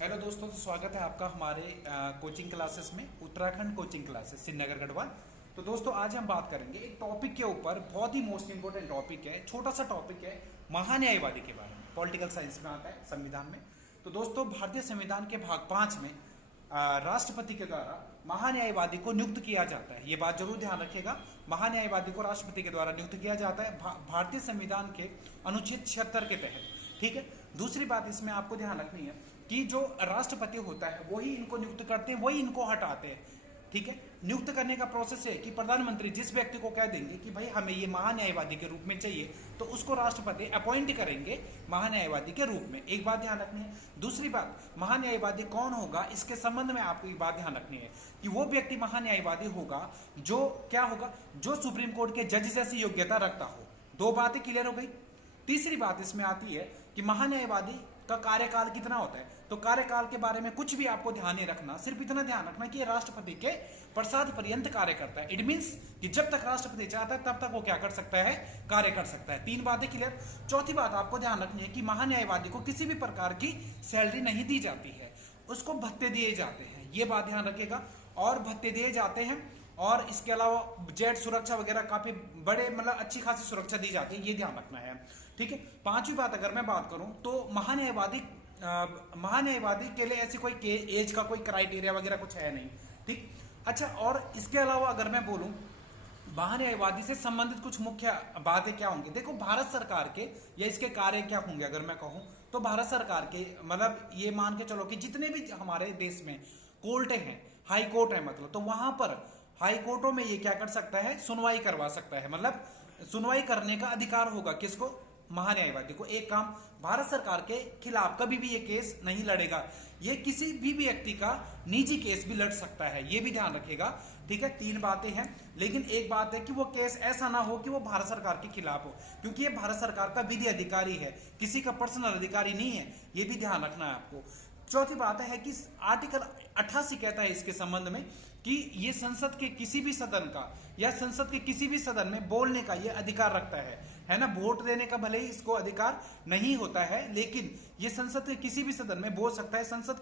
Hello दोस्तों, तो स्वागत है आपका हमारे कोचिंग क्लासेस में, उत्तराखंड कोचिंग क्लासेस श्रीनगर गढ़वाल। तो दोस्तों आज हम बात करेंगे एक टॉपिक के ऊपर, बहुत ही मोस्ट इंपोर्टेंट टॉपिक है, छोटा सा टॉपिक है, महान्यायवादी के बारे में। पॉलिटिकल साइंस में आता है, संविधान में। तो दोस्तों भारतीय संविधान के भाग 5 में राष्ट्रपति के द्वारा महान्यायवादी को नियुक्त किया जाता है। ये बात जरूर ध्यान रखिएगा, महान्यायवादी को राष्ट्रपति के द्वारा नियुक्त किया जाता है भारतीय संविधान के अनुच्छेद 76 के तहत। ठीक है। दूसरी बात इसमें आपको ध्यान रखनी है कि जो राष्ट्रपति होता है वही इनको नियुक्त करते हैं, वही इनको हटाते हैं। ठीक है। नियुक्त करने का प्रोसेस है कि प्रधानमंत्री जिस व्यक्ति को कह देंगे कि भाई हमें ये महान्यायवादी के रूप में चाहिए, तो उसको राष्ट्रपति अपॉइंट करेंगे महान्यायवादी के रूप में। एक बात ध्यान रखनी है। दूसरी बात, महान्यायवादी कौन होगा, इसके संबंध में आपको एक बात ध्यान रखनी है कि वो व्यक्ति महान्यायवादी होगा जो क्या होगा, जो सुप्रीम कोर्ट के जज जैसी योग्यता रखता हो। दो बातें क्लियर हो गई। तीसरी बात इसमें आती है कि महान्यायवादी का कार्यकाल कितना होता है। तो कार्यकाल के बारे में कुछ भी आपको ध्यान नहीं रखना, सिर्फ इतना ध्यान रखना कि राष्ट्रपति के प्रसाद पर्यंत कार्य करता है। इट मींस कि जब तक राष्ट्रपति चाहता है तब तक वो क्या कर सकता है, कार्य कर सकता है। तीन बातें क्लियर। चौथी बात आपको ध्यान रखनी है कि महान्यायवादी को किसी भी प्रकार की सैलरी नहीं दी जाती है, उसको भत्ते दिए जाते हैं। ये बात ध्यान रखिएगा। और भत्ते दिए जाते हैं, और इसके अलावा जेट सुरक्षा वगैरह काफी बड़े मतलब अच्छी खासी सुरक्षा दी जाती है, ये ध्यान रखना है। ठीक है। पांचवी बात अगर मैं बात करूं तो महान्यायवादी के लिए ऐसी कोई एज का कोई क्राइटेरिया वगैरह कुछ है नहीं। ठीक। अच्छा, और इसके अलावा अगर मैं बोलूं महान्यायवादी से संबंधित कुछ मुख्य बातें क्या होंगी। देखो, भारत सरकार के या इसके कार्य क्या होंगे अगर मैं कहूं तो भारत सरकार के मतलब ये मान के चलो कि जितने भी हमारे देश में कोर्ट हैं, हाई कोर्ट है मतलब, तो वहां पर हाई कोर्टों में ये क्या कर सकता है, सुनवाई करवा सकता है। मतलब सुनवाई करने का अधिकार होगा किसको, महान्यायवादी को। एक काम, भारत सरकार के खिलाफ कभी भी ये केस नहीं लड़ेगा, ये किसी भी व्यक्ति का निजी केस भी लड़ सकता है, ये भी ध्यान रखिएगा। ठीक है। तीन बातें हैं, लेकिन एक बात है कि वो केस ऐसा ना हो कि वो भारत सरकार के खिलाफ हो, क्योंकि ये भारत सरकार का विधि अधिकारी है, किसी का पर्सनल अधिकारी नहीं है, ये भी ध्यान रखना है आपको। चौथी बात है कि आर्टिकल 88 कहता है इसके संबंध में कि ये संसद के किसी भी सदन का या संसद के किसी भी सदन में बोलने का ये अधिकार रखता है ना। वोट देने का भले ही इसको अधिकार नहीं होता है, लेकिन ये संसद के किसी भी सदन में बोल सकता है। संसद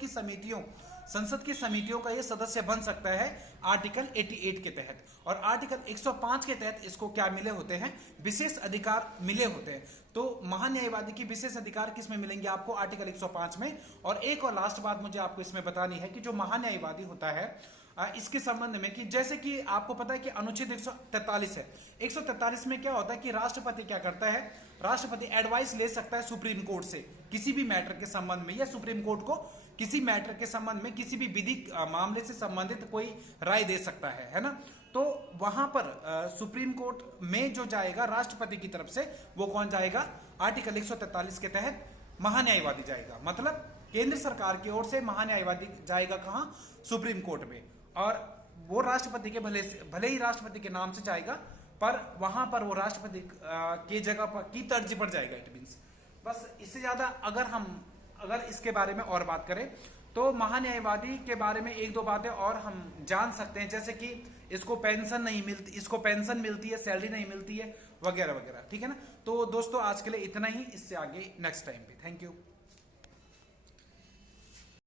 की समितियों का ये सदस्य बन सकता है आर्टिकल 88 के तहत। और आर्टिकल 105 के तहत इसको क्या मिले होते हैं, विशेष अधिकार मिले होते हैं। तो महान्यायवादी की विशेष अधिकार किस में मिलेंगे आपको, आर्टिकल 105 में। और एक और लास्ट बात मुझे आपको इसमें बतानी है कि जो महान्यायवादी होता है इसके संबंध में कि जैसे कि आपको पता है कि अनुच्छेद 143 है। 143 में क्या होता है कि राष्ट्रपति क्या करता है, राष्ट्रपति एडवाइस ले सकता है सुप्रीम कोर्ट से किसी भी मैटर के संबंध में, या सुप्रीम कोर्ट को किसी मैटर के संबंध में, किसी भी विधिक मामले से संबंधित कोई राय दे सकता है ना। तो वहां पर सुप्रीम कोर्ट में जो जाएगा राष्ट्रपति की तरफ से, वो कौन जाएगा, आर्टिकल 143 के तहत महान्यायवादी जाएगा। मतलब केंद्र सरकार की ओर से महान्यायवादी जाएगा कहां, सुप्रीम कोर्ट में। और वो राष्ट्रपति के भले ही राष्ट्रपति के नाम से जाएगा, पर वहां पर वो राष्ट्रपति की जगह पर की तर्ज पर जाएगा। इट मींस बस, इससे ज्यादा अगर इसके बारे में और बात करें तो महान्यायवादी के बारे में एक दो बातें और हम जान सकते हैं, जैसे कि इसको पेंशन मिलती है, सैलरी नहीं मिलती है, वगैरह वगैरह। ठीक है ना। तो दोस्तों आज के लिए इतना ही, इससे आगे नेक्स्ट टाइम पे। Thank you.